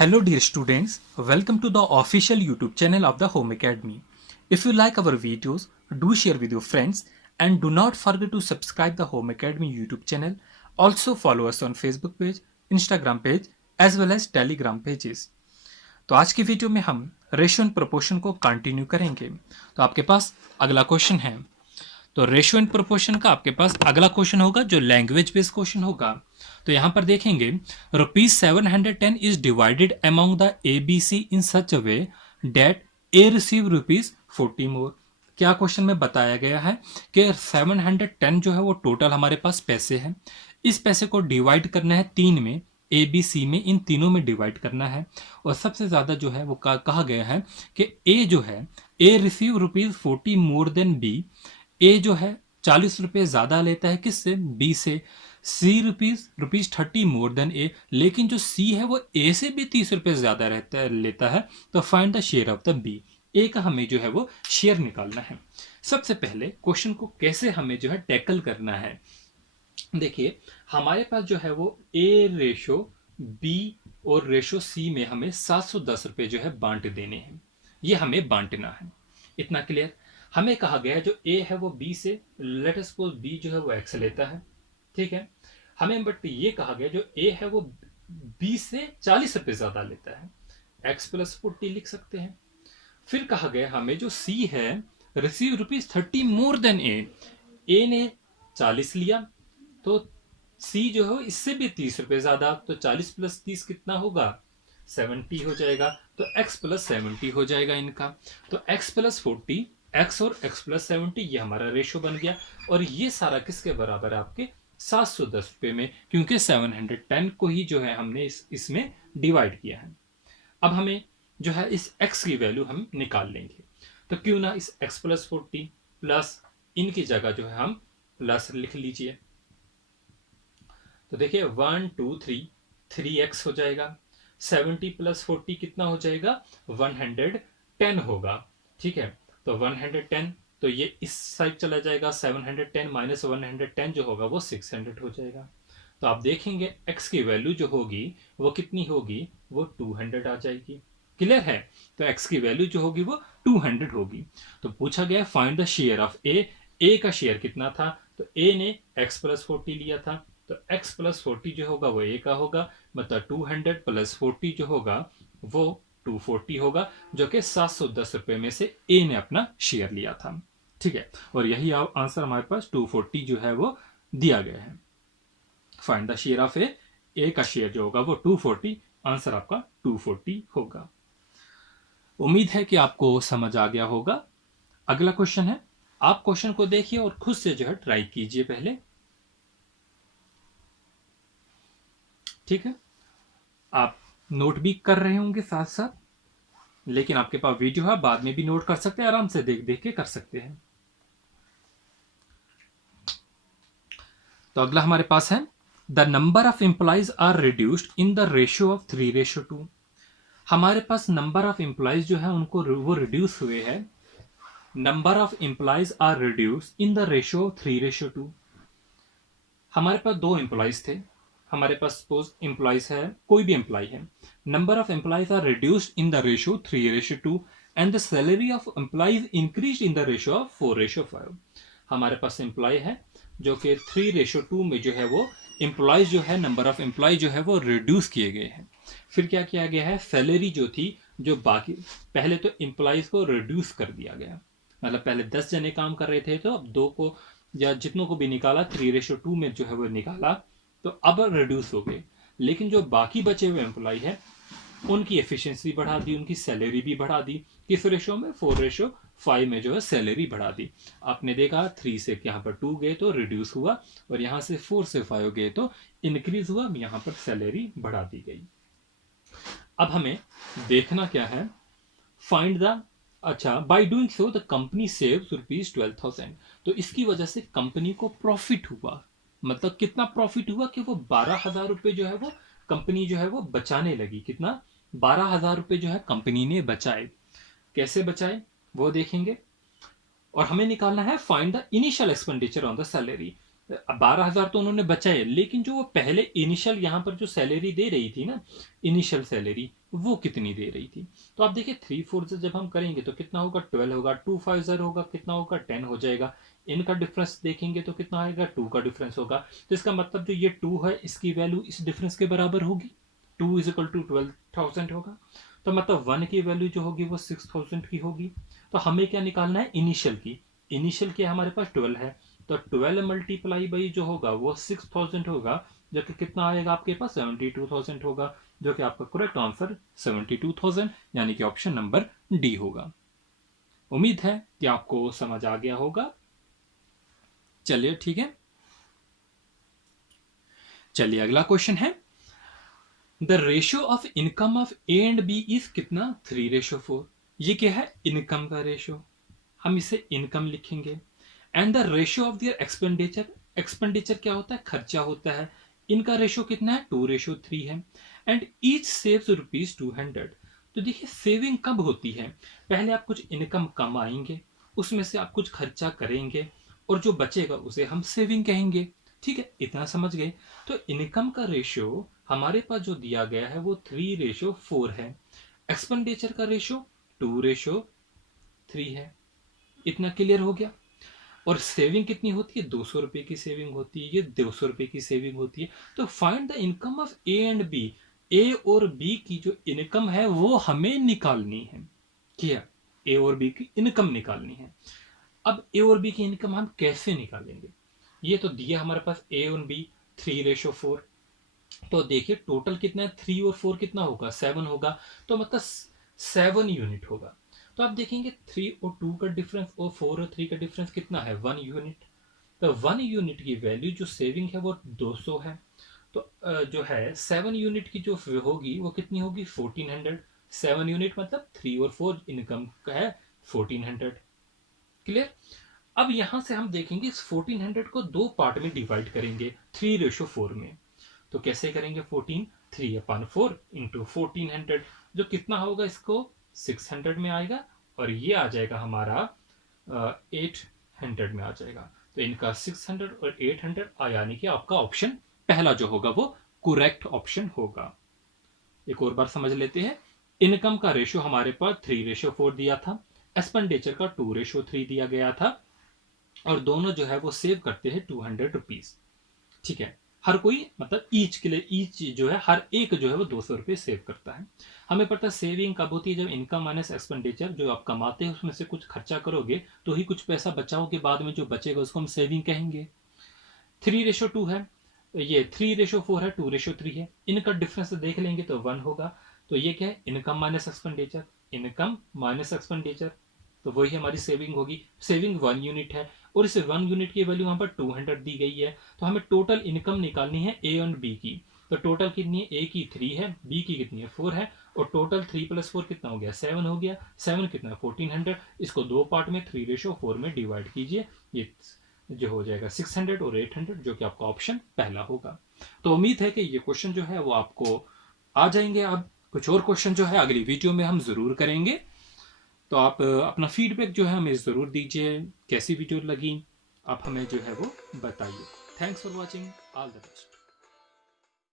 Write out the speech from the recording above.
Hello dear students, welcome to the official YouTube channel of the Home Academy. If you like our videos, do share with your friends and do not forget to subscribe the Home Academy YouTube channel. Also follow us on Facebook page, Instagram page as well as Telegram pages. तो आज की video में हम ratio and proportion को continue करेंगे। तो आपके पास अगला क्वेश्चन है, तो रेशियो एंड प्रोपोर्शन का आपके पास अगला क्वेश्चन होगा जो लैंग्वेज बेस्ड क्वेश्चन होगा। तो यहां पर देखेंगे ₹710 is divided among the ABC in such a way that A receive ₹40 more. क्या क्वेश्चन में बताया गया है कि 710 जो है वो टोटल हमारे पास पैसे हैं। इस पैसे को डिवाइड करना है तीन में, ABC में, इन तीनों में डिवाइड करना है। और सबसे ज्यादा जो है वो कहा गया है कि ए जो है ए रिसीव ₹40 मोर देन बी। ए जो है 40 रुपए ज्यादा लेता है किससे? बी से। सी रुपीज 30 मोर देन ए, लेकिन जो सी है वो ए से भी 30 रुपए ज्यादा लेता है। तो find the share of the B. A का हमें जो है वो शेयर निकालना है। सबसे पहले क्वेश्चन को कैसे हमें जो है टैकल करना है, देखिए हमारे पास जो है वो ए रेशो बी और रेशो सी में हमें 710 रुपए जो है बांट देने हैं। ये हमें बांटना है, इतना क्लियर। हमें कहा गया है जो ए है वो बी से, लेट अस सपोज बी जो है वो एक्स लेता है, ठीक है। हमें बट ये कहा गया जो ए है वो बी से 40 रुपए ज्यादा लेता है, एक्स प्लस 40 लिख सकते हैं। फिर कहा गया हमें जो सी है रिसीव ₹30 मोर देन ए ने 40 लिया तो सी जो है इससे भी 30 रुपए ज्यादा, तो 40 प्लस 30 कितना होगा? 70 हो जाएगा। तो x प्लस 70 हो जाएगा इनका। तो x प्लस 40, x और x प्लस 70 ये हमारा रेशो बन गया। और ये सारा किसके बराबर है? आपके 710 रुपए में, क्योंकि 710 को ही जो है हमने इसमें डिवाइड किया है। अब हमें जो है इस x की वैल्यू हम निकाल लेंगे। तो क्यों ना इस x प्लस 40 प्लस इनकी जगह जो है हम प्लस लिख लीजिए। तो देखिए 1 2 3 3x हो जाएगा। 70 प्लस 40 कितना हो जाएगा? 110 होगा, ठीक है। तो 110, तो ये इस साइड चला जाएगा। 710 माइनस 110 जो होगा वो 600 हो जाएगा। तो आप देखेंगे x की वैल्यू जो होगी वो कितनी होगी? वो 200 आ जाएगी। क्लियर है? तो x की वैल्यू जो होगी वो 200 होगी। तो पूछा गया फाइंड द शेयर ऑफ ए का शेयर कितना था? तो a ने x प्लस 40 लिया था, तो x प्लस 40 जो होगा वो a का होगा, मतलब 200 प्लस 40 जो होगा वो 240 होगा, जो कि 710 रुपए में से a ने अपना शेयर लिया था, ठीक है। और यही आंसर हमारे पास 240 जो है वो दिया गया है। फाइंड द शेयर ऑफ ए का शेयर जो होगा वो 240, आंसर आपका 240 होगा। उम्मीद है कि आपको समझ आ गया होगा। अगला क्वेश्चन है, आप क्वेश्चन को देखिए और खुद से जो है ट्राई कीजिए पहले, ठीक है। आप नोट भी कर रहे होंगे साथ साथ, लेकिन आपके पास वीडियो है, बाद में भी नोट कर सकते हैं, आराम से देख देख के कर सकते हैं। तो अगला हमारे पास है the number of employees are reduced in the ratio of 3:2। हमारे पास नंबर ऑफ एम्प्लॉइज जो है उनको वो रिड्यूस हुए हैं। Number of employees are reduced in the ratio of 3:2। हमारे पास दो एम्प्लॉइज थे, हमारे पास सपोज एम्प्लॉइज है, कोई भी एम्प्लॉय है। Number of employees are reduced in the ratio 3:2 and the salary of employees increase in the ratio of 4:5। हमारे पास employ है जो कि 3:2 में जो है वो एम्प्लॉयज जो है, नंबर ऑफ एम्प्लॉय जो है वो रिड्यूस किए गए हैं। फिर क्या किया गया है? सैलरी जो थी, जो बाकी पहले तो एम्प्लॉयज को रिड्यूस कर दिया गया, मतलब पहले 10 जने काम कर रहे थे तो अब 2 को या जितनों को भी निकाला 3:2 में जो है वो निकाला, तो अब रिड्यूस हो गए। लेकिन जो बाकी बचे हुए एम्प्लॉय है उनकी एफिशिएंसी बढ़ा दी, उनकी सैलरी भी बढ़ा दी। किस रेशो में? 4:5 में जो है सैलरी बढ़ा दी। आपने देखा 3 से यहाँ पर 2 गए तो रिड्यूस हुआ, और यहाँ से 4 से 5 गए तो इंक्रीज हुआ, यहाँ पर सैलरी बढ़ा दी गई। अब हमें देखना क्या है? फाइंड द, अच्छा, by doing so the company saves ₹12,000। तो इसकी वजह से कंपनी को प्रॉफिट हुआ। मतलब कितना प्रॉफिट हुआ कि वो 12,000 रुपए जो है वो कंपनी जो है वो बचाने लगी। कितना? 12,000 रुपए जो है कंपनी ने बचाए। कैसे बचाए वो देखेंगे। और हमें निकालना है find the initial expenditure on the salary. 12,000 तो उन्होंने बचाए, लेकिन जो वो पहले इनिशियल यहाँ पर जो सैलरी दे रही थी ना, इनिशियल सैलरी, वो कितनी दे रही थी। तो आप देखिए 3 4 से जब हम करेंगे तो कितना होगा, 12 होगा, 2 5 0 होगा, कितना होगा, 10 हो जाएगा। इनका डिफरेंस देखेंगे तो कितना आएगा, 2 का डिफरेंस होगा। तो इसका मतलब जो ये 2 है इसकी वैल्यू इस डिफरेंस के बराबर होगी, 2 इज इक्वल टू 12,000 होगा। तो मतलब 1 की वैल्यू जो होगी वो 6,000 की होगी। तो हमें क्या निकालना है, इनिशियल की। इनिशियल की हमारे पास 12 है, तो 12 मल्टीप्लाई बाई जो होगा वो 6,000 होगा, जो कि कितना आएगा आपके पास, 72,000 होगा, जो कि आपका करेक्ट आंसर 72,000 यानी कि ऑप्शन नंबर डी होगा। उम्मीद है कि आपको समझ आ गया होगा। चलिए ठीक है, चलिए अगला क्वेश्चन है, the ratio of income of A and B is कितना, 3:4। ये क्या है, इनकम का रेशियो, हम इसे इनकम लिखेंगे। And the ratio of their expenditure, expenditure क्या होता है, खर्चा होता है, इनका रेशियो कितना है, 2:3 है। And each saves ₹200। तो देखिए सेविंग कब होती है, पहले आप कुछ इनकम कमाएंगे, उसमें से आप कुछ खर्चा करेंगे, और जो बचेगा उसे हम सेविंग कहेंगे। ठीक है, इतना समझ गए। तो इनकम का रेशियो हमारे पास जो दिया गया है वो 3:4 है, एक्सपेंडिचर का रेशियो 2:3 है। इतना क्लियर हो गया। और सेविंग कितनी होती है, 200 रुपए की सेविंग होती है, ये 200 रुपए की सेविंग होती है। तो find the income of A and B, A और बी की जो इनकम है वो हमें निकालनी है। क्या, ए और बी की इनकम निकालनी है। अब ए और बी की इनकम हम कैसे निकालेंगे, ये तो दिया हमारे पास ए और बी 3:4। तो देखिए टोटल कितना है, 3 और 4 कितना होगा, 7 होगा। तो मतलब 7 यूनिट होगा। तो आप देखेंगे 3 और 2 का डिफरेंस और 4 और 3 का डिफरेंस कितना है, 1 यूनिट। तो 1 यूनिट की वैल्यू जो सेविंग है वो 200 है। तो जो है 7 यूनिट की जो होगी वो कितनी होगी, 1400। 7 यूनिट मतलब 3 और 4 इनकम का है 1400। क्लियर। अब यहां से हम देखेंगे इस 1400 को दो पार्ट में डिवाइड करेंगे 3:4 में। तो कैसे करेंगे, 14 3/4 इंटू 1400, जो कितना होगा, इसको 600 में आएगा, और ये आ जाएगा हमारा 800 में आ जाएगा। तो इनका 600 और 800 यानी कि आपका ऑप्शन पहला जो होगा वो करेक्ट ऑप्शन होगा। एक और बार समझ लेते हैं, इनकम का रेशियो हमारे पास 3:4 दिया था, एक्सपेंडिचर का 2:3 दिया गया था, और दोनों जो है वो सेव करते हैं 200 रुपीज। ठीक है, हर कोई मतलब ईच के लिए, ईच जो है हर एक जो है वो 200 रुपये सेव करता है। हमें पता है सेविंग कब होती है, जब इनकम माइनस एक्सपेंडिचर, जो आप कमाते हैं उसमें से कुछ खर्चा करोगे तो ही कुछ पैसा बचाओगे, बाद में जो बचेगा उसको हम सेविंग कहेंगे। 3:2 है, ये 3:4 है, 2:3 है। इनका डिफरेंस देख लेंगे तो 1 होगा। तो ये क्या है, income minus expenditure, income minus expenditure, तो वही हमारी सेविंग होगी। सेविंग 1 यूनिट है, और इस 1 यूनिट की वैल्यू यहाँ पर 200 दी गई है। तो हमें टोटल इनकम निकालनी है ए और बी की। तो टोटल कितनी है, ए की 3 है, बी की कितनी है 4 है, और टोटल 3 + 4 कितना हो गया, 7 हो गया। 7 कितना है 1400। इसको दो पार्ट में 3:4 में डिवाइड कीजिए, ये जो हो जाएगा 600 और 800, जो कि आपका ऑप्शन पहला होगा। तो उम्मीद है कि ये क्वेश्चन जो है वो आपको आ जाएंगे। अब कुछ और क्वेश्चन जो है अगली वीडियो में हम जरूर करेंगे। तो आप अपना फीडबैक जो है हमें ज़रूर दीजिए, कैसी वीडियो लगी आप हमें जो है वो बताइए। Thanks for watching, all the best.